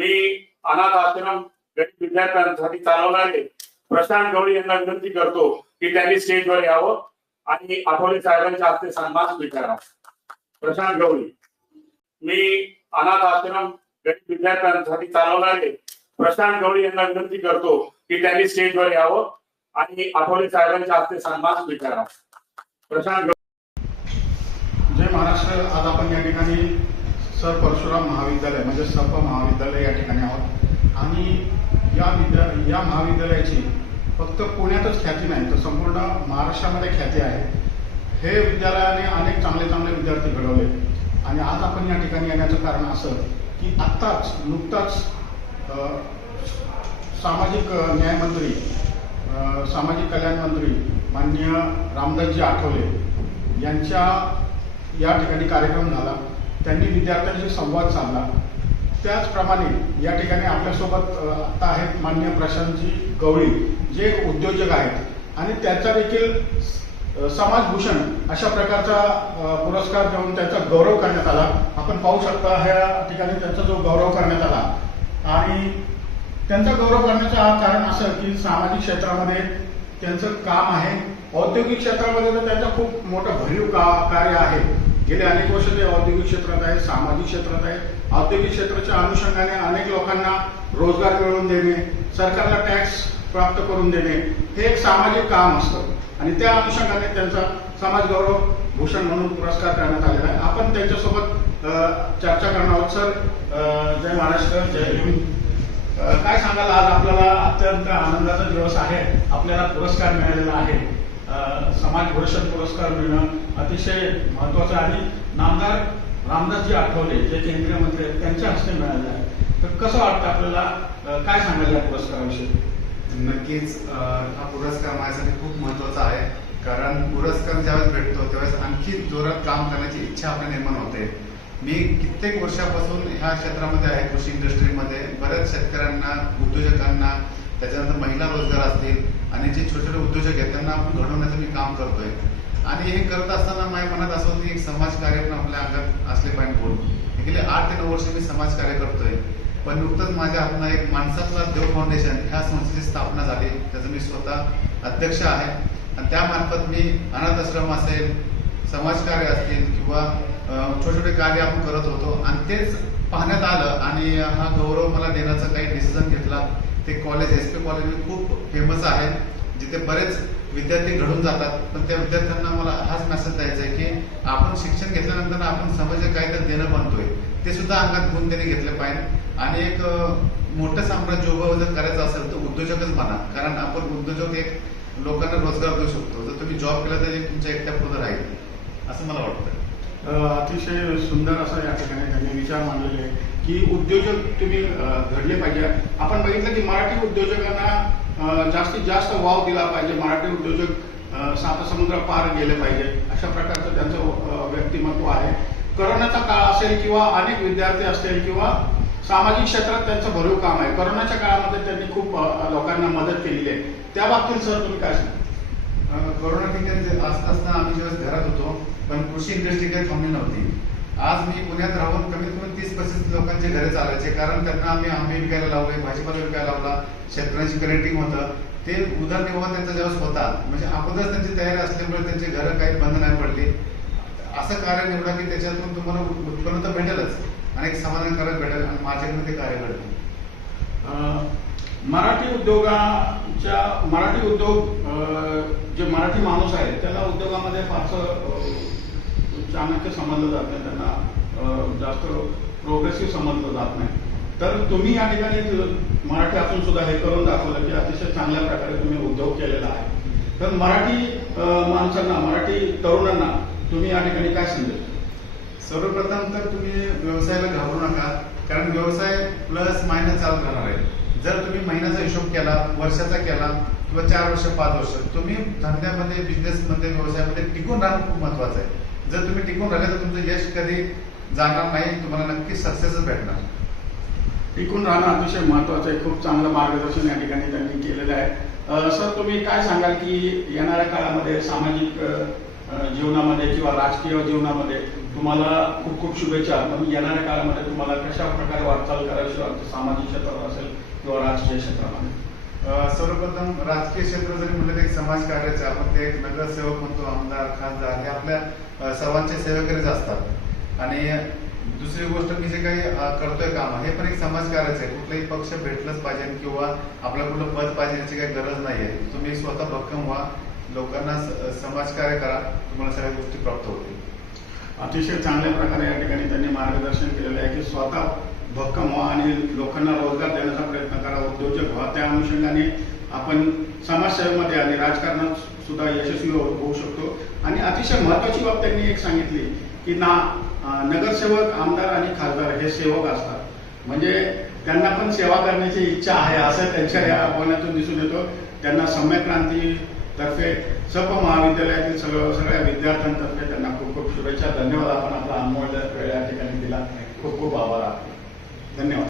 मी अनाथ आश्रम गरीब विद्यार्थ्यांसाठी चालवणारे प्रशांत गवळी यांना विनंती करतो की त्यांनी स्टेजवर यावं आणि आठवले साहेबांच्या हस्ते सन्मान स्वीकारावा. प्रशांत गवळी मी अनाथ आश्रम गरीब विद्यार्थ्यांसाठी चालवणारे प्रशांत गवळी यांना विनंती करतो की त्यांनी स्टेजवर यावं आणि आठवले साहेबांच्या हस्ते सन्मान स्वीकारावा. प्रशांत जय महाराष्ट्र. आज आपण या ठिकाणी सर परशुराम महाविद्यालय म्हणजे सप महाविद्यालय या ठिकाणी आहोत. आणि या विद्या या महाविद्यालयाची फक्त पुण्यातच ख्याती नाही तर संपूर्ण महाराष्ट्रामध्ये ख्याती आहे. हे विद्यालयाने अनेक चांगले चांगले विद्यार्थी घडवले. आणि आज आपण या ठिकाणी येण्याचं कारण असं की आत्ताच नुकताच सामाजिक न्यायमंत्री सामाजिक कल्याण मंत्री माननीय रामदासजी आठवले यांच्या या ठिकाणी कार्यक्रम झाला. त्यांनी विद्यार्थ्यांशी संवाद साधला. त्याचप्रमाणे या ठिकाणी आपल्यासोबत आता आहेत मान्य प्रशांतजी गवळी जे एक उद्योजक आहेत. आणि त्याचा देखील समाजभूषण अशा प्रकारचा पुरस्कार देऊन त्यांचा गौरव करण्यात आला. आपण पाहू शकता ह्या ठिकाणी त्यांचा जो गौरव करण्यात आला. आणि त्यांचा गौरव करण्याचं कारण असं की सामाजिक क्षेत्रामध्ये त्यांचं काम आहे. औद्योगिक क्षेत्रामध्ये तर त्यांचं खूप मोठं भरीव का कार्य आहे. गेले अनेक वर्ष ते औद्योगिक क्षेत्रात आहे सामाजिक क्षेत्रात आहे औद्योगिक क्षेत्राच्या अनुषंगाने अनेक लोकांना रोजगार मिळवून देणे सरकारला टॅक्स प्राप्त करून देणे हे एक सामाजिक काम असतं. आणि त्या अनुषंगाने त्यांचा समाज गौरव भूषण म्हणून पुरस्कार करण्यात आलेला आहे. आपण त्यांच्यासोबत चर्चा करणार आहोत. सर जय महाराष्ट्र जय हिंद. काय सांगाल? आज आपल्याला अत्यंत आनंदाचा दिवस आहे. आपल्याला पुरस्कार मिळालेला आहे. समाज भूषण पुरस्कार मिळणं अतिशय महत्वाचं आहे. आणि नामदार रामदासजी आठवले जे केंद्रीय मंत्री आहेत त्यांच्या हस्ते मिळाले आहे. तर कसं वाटतं आपल्याला काय सांगायला या पुरस्काराविषयी? नक्कीच हा पुरस्कार माझ्यासाठी खूप महत्त्वाचा आहे. कारण पुरस्कार ज्यावेळेस भेटतो त्यावेळेस आणखी जोरात काम करण्याची इच्छा आपल्या निर्माण होते. मी कित्येक वर्षापासून ह्या क्षेत्रामध्ये आहे कृषी इंडस्ट्रीमध्ये बऱ्याच शेतकऱ्यांना उद्योजकांना त्याच्यानंतर महिला रोजगार असतील आणि जे छोटे छोटे उद्योजक आहेत त्यांना आपण घडवण्याचं मी काम करतोय. आणि हे करत असताना माझ्या मनात असं होतं की एक समाजकार्य पण आपल्या अंगात असले पाहिजे म्हणून. गेले आठ ते नऊ वर्ष मी समाजकार्य करतोय. पण नुकतंच माझ्या हातून एक माणसातला देव फाउंडेशन ह्या संस्थेची स्थापना झाली. त्याचं मी स्वतः अध्यक्ष आहे. आणि त्यामार्फत मी अनाथ आश्रम असेल समाजकार्य असतील किंवा छोटे छोटे कार्य आपण करत होतो. आणि तेच पाहण्यात आलं आणि हा गौरव मला देण्याचा काही डिसिजन घेतला. ते कॉलेज एस पी कॉलेज खूप फेमस आहे जिथे बरेच विद्यार्थी घडून जातात. पण त्या विद्यार्थ्यांना मला हाच मेसेज द्यायचा आहे की आपण शिक्षण घेतल्यानंतर आपण समाजात काहीतरी देणं बनतोय ते सुद्धा अंगात गुण त्यांनी घेतले पाहिजे. आणि एक मोठं साम्राज्य उभं जर करायचं असेल तर उद्योजकच बना. कारण आपण उद्योजक एक लोकांना रोजगार देऊ शकतो. जर तुम्ही जॉब केला तर तुमच्या एकट्या पुढे राहील. असं मला वाटतं. अतिशय सुंदर असं या ठिकाणी त्यांनी विचार मांडलेले आहे की उद्योजक तुम्ही घडले पाहिजे. आपण बघितलं की मराठी उद्योजकांना जास्तीत जास्त वाव दिला पाहिजे. मराठी उद्योजक सातसमुद्र पार गेले पाहिजे. अशा प्रकारचं त्यांचं व्यक्तिमत्व आहे. करोनाचा काळ असेल किंवा अनेक विद्यार्थी असतील किंवा सामाजिक क्षेत्रात त्यांचं भरीव काम आहे. करोनाच्या काळामध्ये त्यांनी खूप लोकांना मदत केलेली आहे. त्या बाबतीत सर तुम्ही काय सांगा कोरोना ठिकाणी असताना आम्ही जेव्हा घरात होतो पण कृषी इंडस्ट्री काही थांबली नव्हती. आज मी पुण्यात राहून कमीत कमी तीस पस्तीस लोकांचे घरे चालायचे. कारण त्यांना आम्ही आंबे विकायला लावले भाजीपाला विकायला लावला शेतकऱ्यांची कनेक्टिंग होतं. ते उदरनिर्वाह त्यांचा जेव्हा होता म्हणजे अगोदरच त्यांची तयारी असल्यामुळे त्यांचे घरं काही बंद नाही पडले. असं कार्य निवडा की त्याच्यातून तुम्हाला उत्पन्न तर भेटेलच आणि एक समाधानकारक भेटेल आणि माझ्याकडून ते कार्य घडते मराठी उद्योगाच्या मराठी उद्योग जे मराठी माणूस आहे त्याला उद्योगामध्ये फारसं चाणक्य समजलं जात नाही त्यांना जास्त प्रोग्रेसिव्ह समजलं जात नाही. तर तुम्ही या ठिकाणी मराठी असून सुद्धा हे करून दाखवलं की अतिशय चांगल्या प्रकारे तुम्ही उद्योग केलेला आहे. तर मराठी माणसांना मराठी तरुणांना तुम्ही या ठिकाणी काय समजेल सर्वप्रथम तर तुम्ही व्यवसायाला घाबरू नका कारण व्यवसाय प्लस मायनस चालत राहणार आहे. जर तुम्ही महिन्याचा हिशोब केला वर्षाचा केला किंवा चार वर्ष पाच वर्ष तुम्ही धंद्यामध्ये बिझनेसमध्ये व्यवसायामध्ये टिकून राहणं खूप महत्वाचं आहे. जर तुम्ही टिकून राहिले तर तुमचं यश कधी जाणार नाही तुम्हाला नक्की सक्सेसच भेटणार. टिकून राहणं अतिशय महत्वाचं आहे. खूप चांगलं मार्गदर्शन या ठिकाणी त्यांनी केलेलं आहे. सर तुम्ही काय सांगाल की येणाऱ्या काळामध्ये सामाजिक जीवनामध्ये किंवा राजकीय जीवनामध्ये तुम्हाला खूप खूप शुभेच्छा. पण येणाऱ्या काळामध्ये तुम्हाला कशा प्रकारे वाटचाल करायची वाटते सामाजिक क्षेत्रावर असेल किंवा राजकीय क्षेत्रामध्ये? सर्वप्रथम राजकीय क्षेत्र जरी म्हणलं तर एक समाजकार्याचं आहे. आपण ते एक नगरसेवक म्हणतो आमदार खासदार हे आपल्या सर्वांचे सेवेकरीच असतात. आणि दुसरी गोष्ट मी जे काही करतोय काम हे पण एक समाजकार्याचं आहे. कुठलाही पक्ष भेटलंच पाहिजे किंवा आपलं कुठलं पद पाहिजे याची काही गरज नाही आहे तुम्ही स्वतः भक्कम व्हा. लोकांना समाजकार्य करा. तुम्हाला सगळ्या गोष्टी प्राप्त होतील. अतिशय चांगल्या प्रकारे या ठिकाणी त्यांनी मार्गदर्शन केलेलं आहे की स्वतः भक्कम व्हा आणि लोकांना रोजगार देण्याचा प्रयत्न करा. उद्योजक व्हा. त्या अनुषंगाने आपण समाजसेवेमध्ये आणि राजकारणात सुद्धा यशस्वी होऊ शकतो. आणि अतिशय महत्वाची बाब त्यांनी एक सांगितली की ना नगरसेवक आमदार आणि खासदार हे सेवक असतात. म्हणजे त्यांना पण सेवा करण्याची इच्छा आहे असं त्यांच्या या बोलण्यातून दिसून येतो. त्यांना सम्यक्रांती तर्फे सप महाविद्यालयातील सगळं सगळ्या विद्यार्थ्यांतर्फे त्यांना खूप खूप शुभेच्छा. धन्यवाद आपण आपला अमूल्य वेळ या ठिकाणी दिला. खूप खूप आभार आहे धन्यवाद